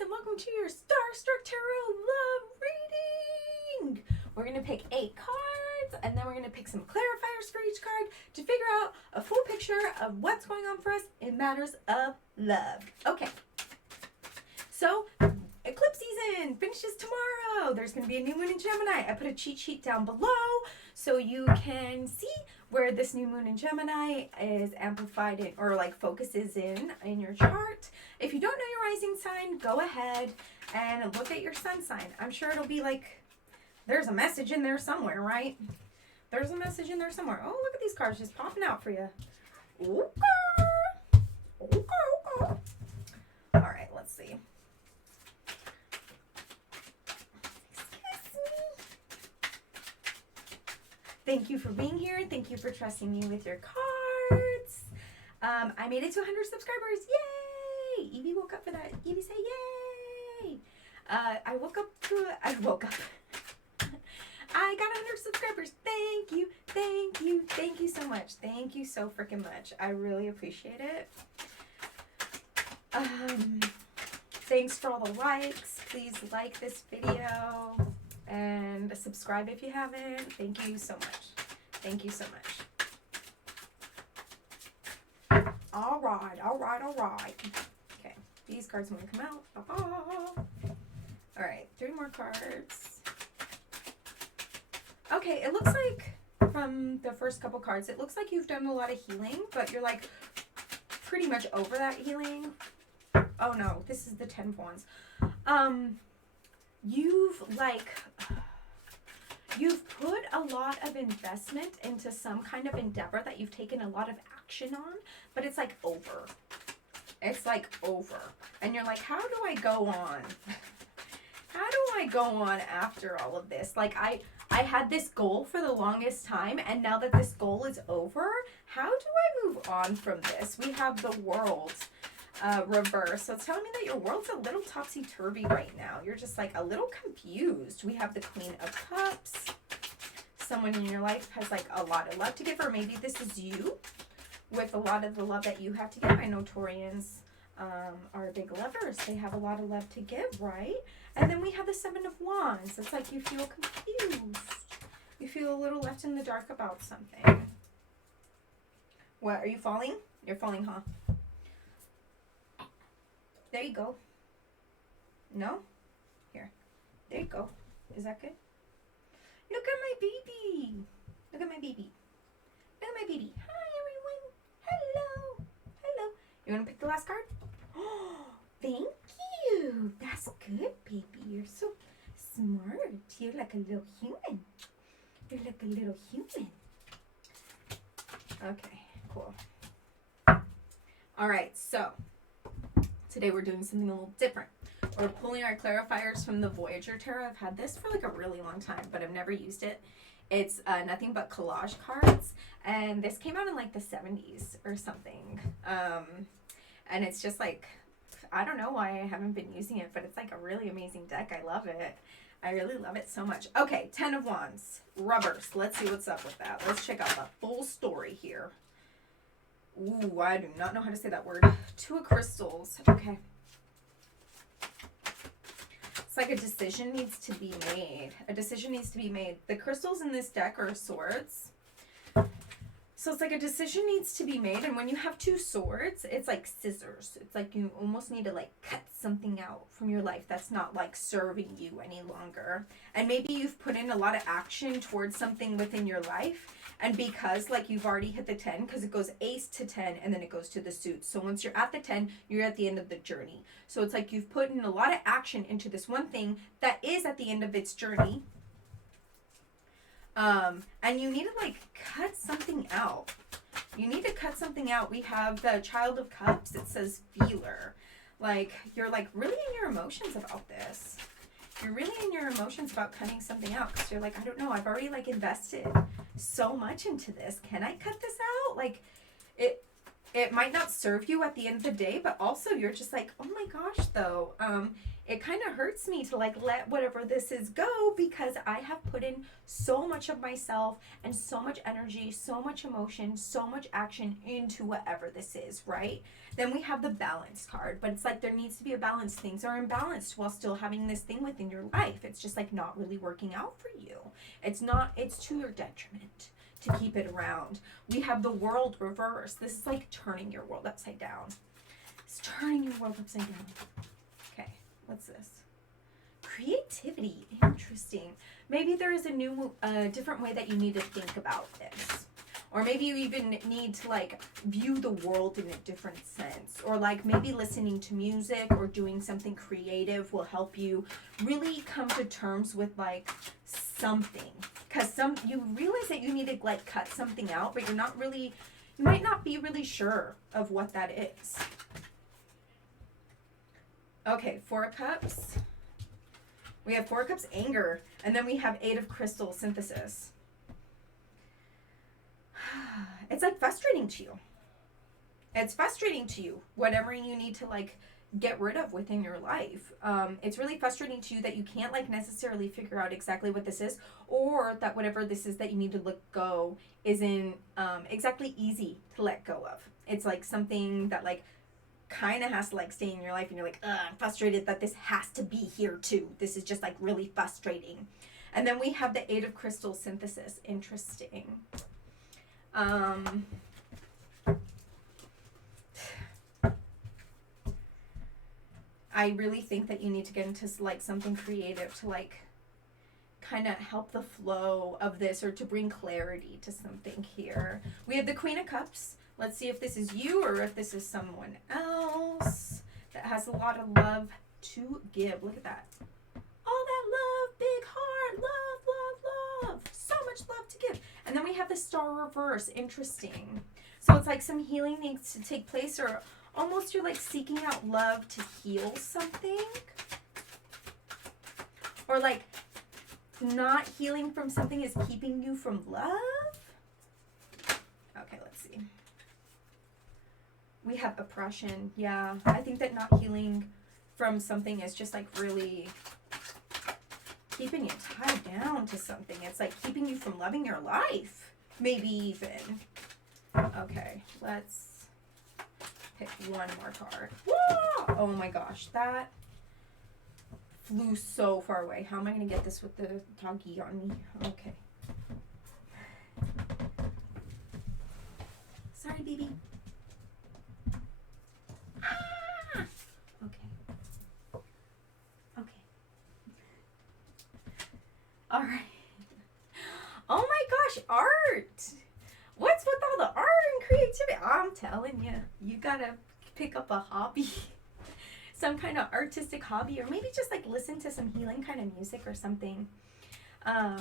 and welcome to your Starstruck Tarot Love Reading. We're going to pick 8 cards, and then we're going to pick some clarifiers for each card to figure out a full picture of what's going on for us in matters of love. Okay, so eclipse season finishes tomorrow. There's going to be a new moon in Gemini. I put a cheat sheet down below so you can see where this new moon in Gemini is amplified in, or like focuses in your chart. If you don't know your rising sign, go ahead and look at your sun sign. I'm sure it'll be like, there's a message in there somewhere, right? There's a message in there somewhere. Oh, look at these cards just popping out for you. Okay. Okay, okay. All right, let's see. Thank you for being here. Thank you for trusting me with your cards. I made it to 100 subscribers. Yay! Evie woke up for that. Evie say yay! I woke up. I got 100 subscribers. Thank you. Thank you. Thank you so much. Thank you so freaking much. I really appreciate it. Thanks for all the likes. Please like this video. And subscribe if you haven't. Thank you so much. Thank you so much. All right, all right, all right. Okay, these cards want to come out. All right, 3 more cards. Okay, it looks like from the first couple cards, it looks like you've done a lot of healing, but you're like pretty much over that healing. Oh no, this is the 10 of Wands. You've put a lot of investment into some kind of endeavor that you've taken a lot of action on, but it's like over. It's like over. And you're like, how do I go on? How do I go on after all of this? Like I had this goal for the longest time, and now that this goal is over, how do I move on from this? We have the World reverse. So it's telling me that your world's a little topsy-turvy right now. You're just like a little confused. We have the Queen of Cups. Someone in your life has like a lot of love to give, or maybe this is you with a lot of the love that you have to give. I know Taurians are big lovers. They have a lot of love to give, right? And then we have the 7 of Wands. It's like you feel confused. You feel a little left in the dark about something. What, are you falling? You're falling, huh? There you go. No? Here. There you go. Is that good? Look at my baby. Look at my baby. Look at my baby. Hi, everyone. Hello. Hello. You want to pick the last card? Oh, thank you. That's good, baby. You're so smart. You're like a little human. You're like a little human. Okay, cool. All right, so today we're doing something a little different. We're pulling our clarifiers from the Voyager Tarot. I've had this for like a really long time, but I've never used it. It's nothing but collage cards, and this came out in like the 70s or something. And it's just like, I don't know why I haven't been using it, but it's like a really amazing deck. I love it. I really love it so much. Okay, 10 of Wands, rubbers. Let's see what's up with that. Let's check out the full story here. Ooh, I do not know how to say that word. 2 of crystals. Okay. It's like a decision needs to be made. A decision needs to be made. The crystals in this deck are swords. So it's like a decision needs to be made. And when you have 2 swords, it's like scissors. It's like you almost need to like cut something out from your life that's not like serving you any longer. And maybe you've put in a lot of action towards something within your life. And because like you've already hit the 10, because it goes ace to 10 and then it goes to the suit. So once you're at the 10, you're at the end of the journey. So it's like you've put in a lot of action into this one thing that is at the end of its journey. And you need to like cut something out. You need to cut something out. We have the Child of Cups. It says feeler. Like you're like really in your emotions about this. You're really in your emotions about cutting something out because you're like, I don't know, I've already like invested so much into this. Can I cut this out? Like it might not serve you at the end of the day, but also you're just like, oh my gosh, though, it kind of hurts me to like let whatever this is go, because I have put in so much of myself and so much energy, so much emotion, so much action into whatever this is, right? Then we have the balance card, but it's like there needs to be a balance. Things are imbalanced while still having this thing within your life. It's just like not really working out for you. It's to your detriment to keep it around. We have the world reverse. This is like turning your world upside down. It's turning your world upside down. Okay, what's this? Creativity. Interesting. Maybe there is a different way that you need to think about this. Or maybe you even need to like view the world in a different sense. Or like maybe listening to music or doing something creative will help you really come to terms with like something. Because you realize that you need to like cut something out, but you might not be really sure of what that is. Okay, 4 of Cups. We have 4 of Cups, anger. And then we have 8 of Crystal, synthesis. It's like frustrating to you. It's frustrating to you, whatever you need to like get rid of within your life. It's really frustrating to you that you can't like necessarily figure out exactly what this is, or that whatever this is that you need to let go isn't exactly easy to let go of. It's like something that like kind of has to like stay in your life, and you're like, I'm frustrated that this has to be here too. This is just like really frustrating. And then we have the 8 of Crystal, synthesis. Interesting. I really think that you need to get into like something creative to like kind of help the flow of this, or to bring clarity to something here. We have the Queen of Cups. Let's see if this is you or if this is someone else that has a lot of love to give. Look at that. All that love, big heart, love, love, love. So much love to give. And then we have the Star reverse. Interesting. So it's like some healing needs to take place, or almost you're like seeking out love to heal something. Or like not healing from something is keeping you from love. Okay, let's see. We have oppression. Yeah, I think that not healing from something is just like really keeping you tied down to something. It's like keeping you from loving your life, maybe even. Okay, let's pick one more card. Whoa! Oh my gosh, that flew so far away. How am I going to get this with the doggy on me? Okay. Sorry, baby. Ah! Okay. Okay. All right. Oh my gosh, art. What's with all the art and creativity? I'm telling you, you gotta pick up a hobby. Some kind of artistic hobby, or maybe just like listen to some healing kind of music or something. I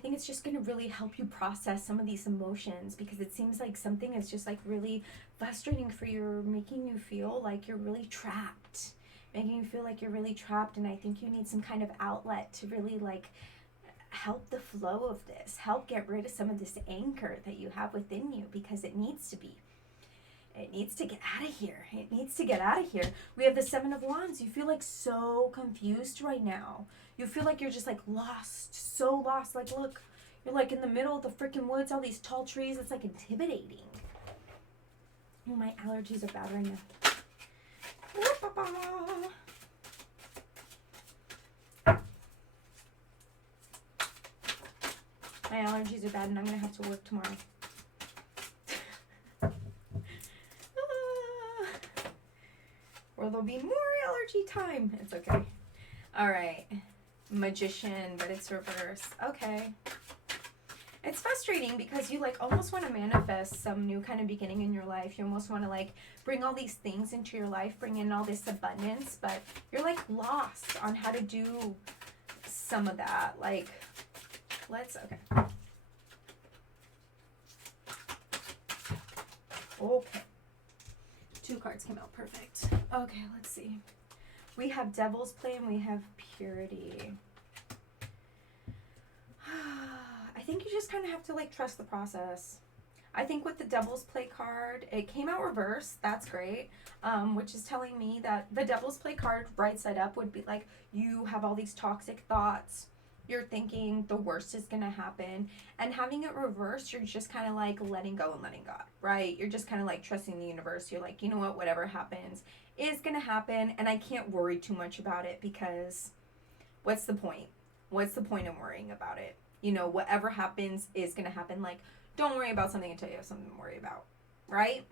think it's just going to really help you process some of these emotions, because it seems like something is just like really frustrating for you, or making you feel like you're really trapped. Making you feel like you're really trapped, and I think you need some kind of outlet to really like help the flow of this, help get rid of some of this anger that you have within you, because it needs to be. It needs to get out of here. It needs to get out of here. We have the 7 of Wands. You feel like so confused right now. You feel like you're just like lost, so lost. Like, look, you're like in the middle of the freaking woods, all these tall trees. It's like intimidating. Oh, my allergies are bad right now. My allergies are bad, and I'm going to have to work tomorrow. Or there'll be more allergy time. It's okay. All right. Magician, but it's reverse. Okay. It's frustrating because you like almost want to manifest some new kind of beginning in your life. You almost want to like bring all these things into your life, bring in all this abundance, but you're like lost on how to do some of that. Like, okay. Okay. 2 cards came out. Perfect. Okay, let's see. We have Devil's Play and we have Purity. I think you just kind of have to like trust the process. I think with the Devil's Play card, it came out reverse. That's great. Which is telling me that the Devil's Play card, right side up, would be like you have all these toxic thoughts. You're thinking the worst is going to happen. And having it reversed, you're just kind of like letting go and letting God, right? You're just kind of like trusting the universe. You're like, you know what, whatever happens is going to happen. And I can't worry too much about it because what's the point? What's the point in worrying about it? You know, whatever happens is going to happen. Like, don't worry about something until you have something to worry about, right?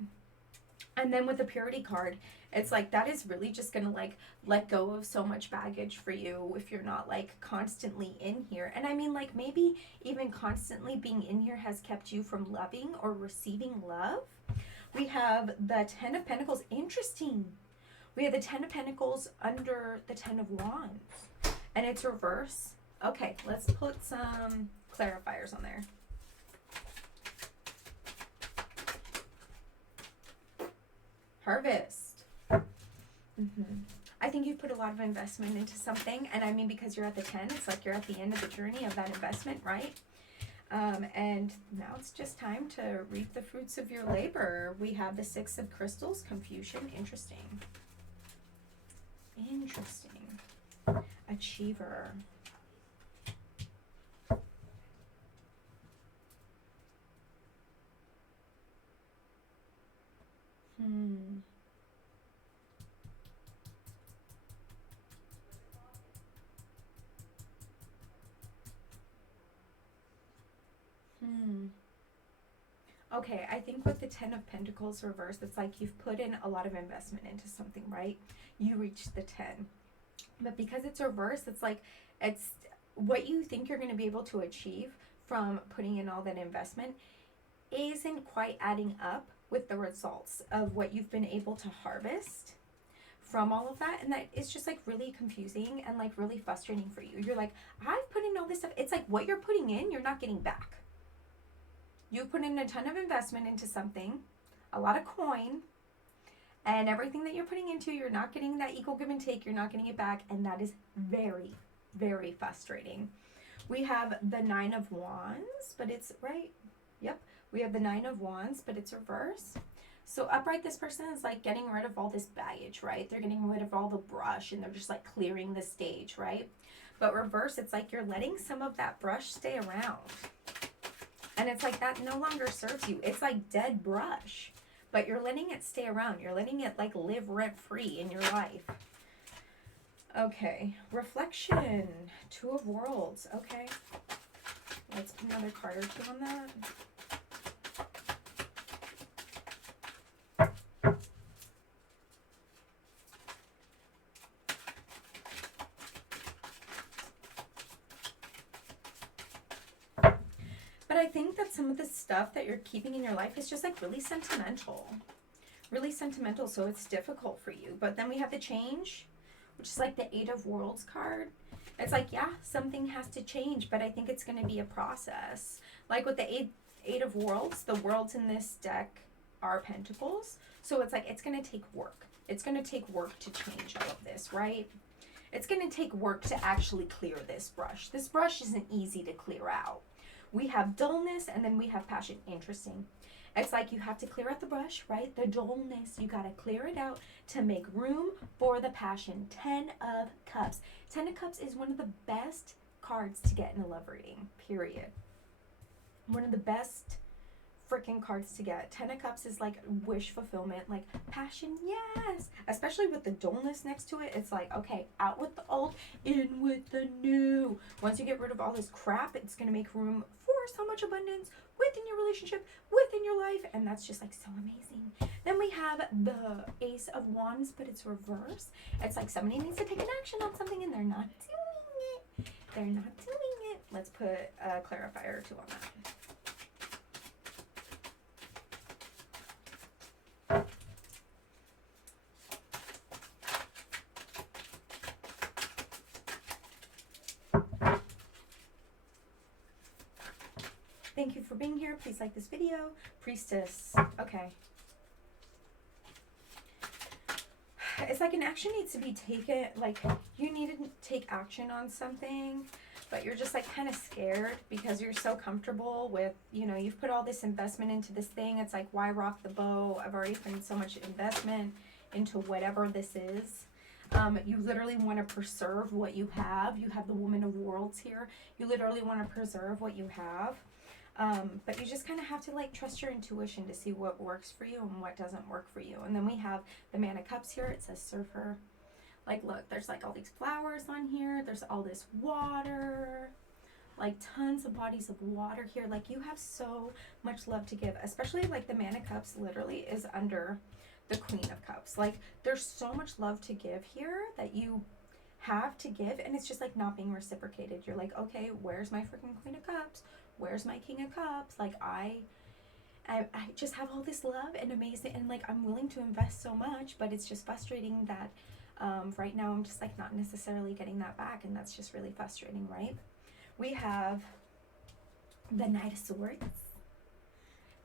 And then with the Purity card, it's like that is really just going to like let go of so much baggage for you if you're not like constantly in here. And I mean, like maybe even constantly being in here has kept you from loving or receiving love. We have the Ten of Pentacles. Interesting. We have the Ten of Pentacles under the Ten of Wands. And it's reverse. Okay, let's put some clarifiers on there. Harvest. I think you've put a lot of investment into something. And I mean, because you're at the 10, it's like you're at the end of the journey of that investment, right? And now it's just time to reap the fruits of your labor. We have the Six of Crystals, confusion. Interesting. Achiever. Okay, I think with the Ten of Pentacles reversed, it's like you've put in a lot of investment into something, right? You reached the 10. But because it's reversed, it's like it's what you think you're going to be able to achieve from putting in all that investment isn't quite adding up with the results of what you've been able to harvest from all of that. And that it's just like really confusing and like really frustrating for you. You're like, I've put in all this stuff. It's like what you're putting in, you're not getting back. You put in a ton of investment into something, a lot of coin, and everything that you're putting into, you're not getting that equal give and take. You're not getting it back. And that is very, very frustrating. We have the Nine of Wands, but it's right. Yep. We have the Nine of Wands, but it's reverse. So upright, this person is like getting rid of all this baggage, right? They're getting rid of all the brush and they're just like clearing the stage, right? But reverse, it's like you're letting some of that brush stay around. And it's like that no longer serves you. It's like dead brush, but you're letting it stay around. You're letting it like live rent free in your life. Okay, reflection, Two of Worlds. Okay, let's put another card or two on that. I think that some of the stuff that you're keeping in your life is just like really sentimental. Really sentimental, so it's difficult for you. But then we have the Change, which is like the Eight of Worlds card. It's like, yeah, something has to change, but I think it's going to be a process. Like with the Eight of Worlds, the worlds in this deck are pentacles. So it's like it's going to take work. It's going to take work to change all of this, right? It's going to take work to actually clear this brush. This brush isn't easy to clear out. We have dullness and then we have passion. Interesting. It's like you have to clear out the brush, right? The dullness, you got to clear it out to make room for the passion. 10 of Cups. 10 of Cups is one of the best cards to get in a love reading, period. One of the best freaking cards to get. 10 of Cups is like wish fulfillment, like passion, yes. Especially with the dullness next to it, it's like, okay, out with the old, in with the new. Once you get rid of all this crap, it's going to make room for so much abundance within your relationship, within your life, and that's just like so amazing. Then we have the Ace of Wands, but it's reverse. It's like somebody needs to take an action on something and they're not doing it. They're not doing it. Let's put a clarifier or two on that. Thank you for being here. Please like this video. Priestess. Okay. It's like an action needs to be taken. Like you need to take action on something. but you're just like kind of scared because you're so comfortable with, you know, you've put all this investment into this thing. It's like, why rock the boat? I've already put so much investment into whatever this is. You literally want to preserve what you have. You have the Woman of Worlds here. You literally want to preserve what you have. But you just kind of have to like trust your intuition to see what works for you and what doesn't work for you. And then we have the Man of Cups here. It says Surfer. Like, look, there's like all these flowers on here. There's all this water. Like tons of bodies of water here. Like you have so much love to give. Especially like the Man of Cups literally is under the Queen of Cups. Like there's so much love to give here that you have to give, and it's just like not being reciprocated. You're like, okay, where's my freaking Queen of Cups? Where's my King of Cups? Like I just have all this love and amazing, and like I'm willing to invest so much, but it's just frustrating that right now I'm just like not necessarily getting that back, and that's just really frustrating, right? We have the Knight of Swords.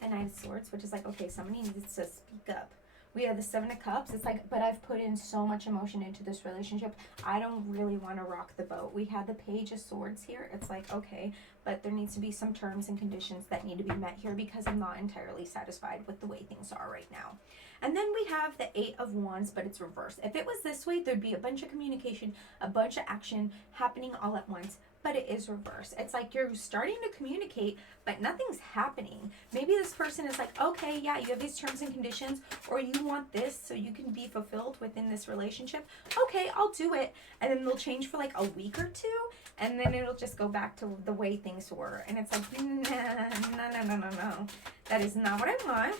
The Knight of Swords, which is like, okay, somebody needs to speak up. We have the Seven of Cups. It's like, but I've put in so much emotion into this relationship. I don't really want to rock the boat. We had the Page of Swords here. It's like, okay, but there needs to be some terms and conditions that need to be met here because I'm not entirely satisfied with the way things are right now. And then we have the Eight of Wands, but it's reversed. If it was this way, there'd be a bunch of communication, a bunch of action happening all at once. But it is reversed. It's like you're starting to communicate, but nothing's happening. Maybe this person is like, okay, yeah, you have these terms and conditions, or you want this so you can be fulfilled within this relationship. Okay, I'll do it. And then they'll change for like a week or two, and then it'll just go back to the way things were. And it's like, no. That is not what I want.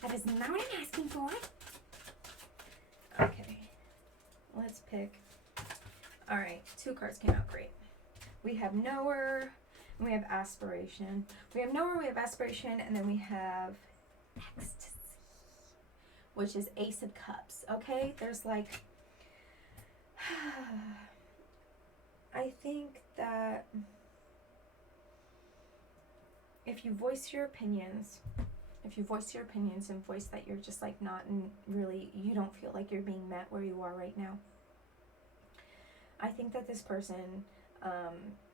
That is not what I'm asking for. Okay, let's pick. All right, 2 cards came out great. We have Knower, and we have Aspiration. We have Knower, we have Aspiration, and then we have Ecstasy, which is Ace of Cups, okay? There's like, I think that if you voice your opinions and voice that you're just like not really, you don't feel like you're being met where you are right now, I think that this person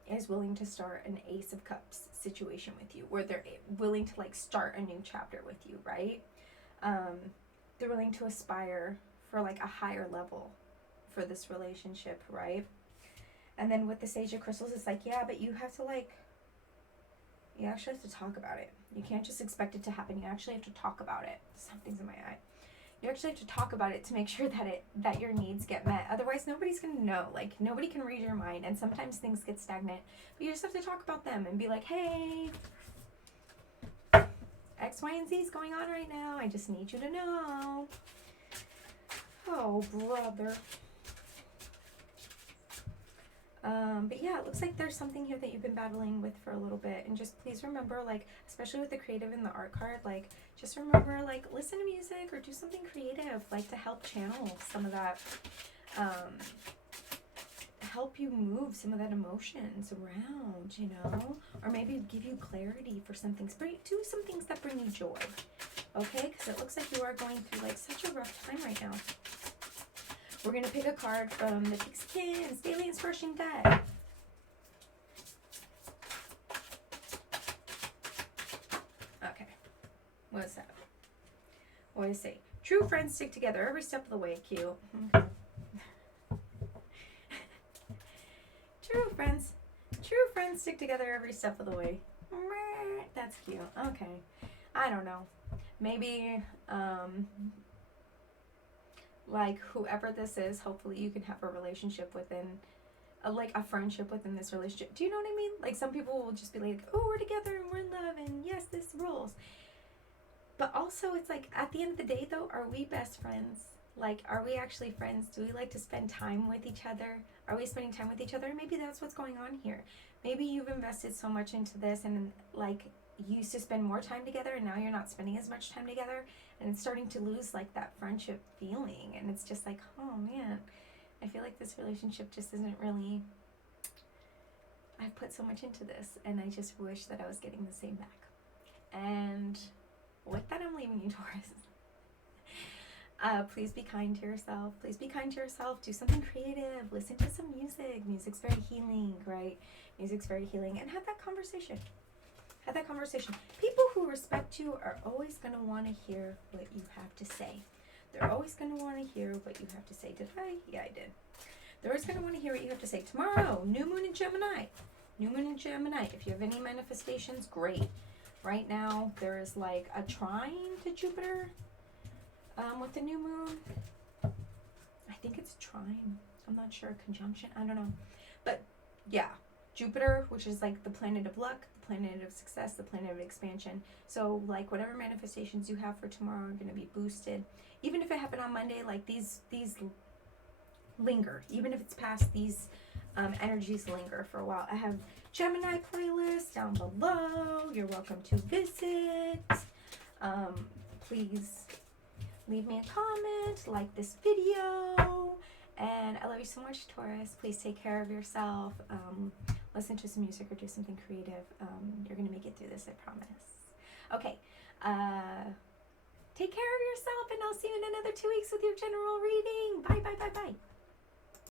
is willing to start an Ace of Cups situation with you, where they're willing to like start a new chapter with you, right? They're willing to aspire for like a higher level for this relationship, right? And then with the Sage of Crystals, it's like, yeah, but you have to like, you actually have to talk about it. You can't just expect it to happen. You actually have to talk about it. Something's in my eye. You actually have to talk about it to make sure that your needs get met. Otherwise, nobody's going to know. Like, nobody can read your mind, and sometimes things get stagnant. But you just have to talk about them and be like, hey, X, Y, and Z is going on right now. I just need you to know. Oh, brother. But yeah, it looks like there's something here that you've been battling with for a little bit. And just please remember, like, especially with the creative and the art card, like, just remember, like, listen to music or do something creative, like, to help channel some of that, help you move some of that emotions around, you know? Or maybe give you clarity for some things. Do some things that bring you joy, okay? Because it looks like you are going through, like, such a rough time right now. We're going to pick a card from the Pixkins Daily Inspiration deck. Okay. What is that? What does it say? True friends stick together every step of the way. Cute. Okay. True friends stick together every step of the way. That's cute. Okay. I don't know. Maybe, like, whoever this is, hopefully you can have a relationship within, like a friendship within this relationship. Do you know what I mean? Like, some people will just be like, oh, we're together and we're in love and yes, this rules. But also, it's like, at the end of the day, though, are we best friends? Like, are we actually friends? Do we like to spend time with each other? Are we spending time with each other? Maybe that's what's going on here. Maybe you've invested so much into this and, like, you used to spend more time together and now you're not spending as much time together. And it's starting to lose, like, that friendship feeling. And it's just like, oh, man, I feel like this relationship just isn't really... I've put so much into this, and I just wish that I was getting the same back. And with that, I'm leaving you, Taurus. Please be kind to yourself. Please be kind to yourself. Do something creative. Listen to some music. Music's very healing, right? Music's very healing. And have that conversation. Have that conversation. People who respect you are always going to want to hear what you have to say. They're always going to want to hear what you have to say. Did I? Yeah, I did. They're always going to want to hear what you have to say. Tomorrow, new moon in Gemini. New moon in Gemini. If you have any manifestations, great. Right now, there is like a trine to Jupiter with the new moon. I think it's trine. I'm not sure. Conjunction. I don't know. But yeah, Jupiter, which is like the planet of luck, the planet of success, the planet of expansion. So like whatever manifestations you have for tomorrow are going to be boosted. Even if it happened on Monday, like these linger. Even if it's past, these energies linger for a while. I have Gemini playlist down below. You're welcome to visit. Please leave me a comment, like this video, and I love you so much, Taurus. Please take care of yourself. Listen to some music or do something creative. You're gonna make it through this, I promise. Okay. Take care of yourself, and I'll see you in another 2 weeks with your general reading. Bye, bye, bye, bye.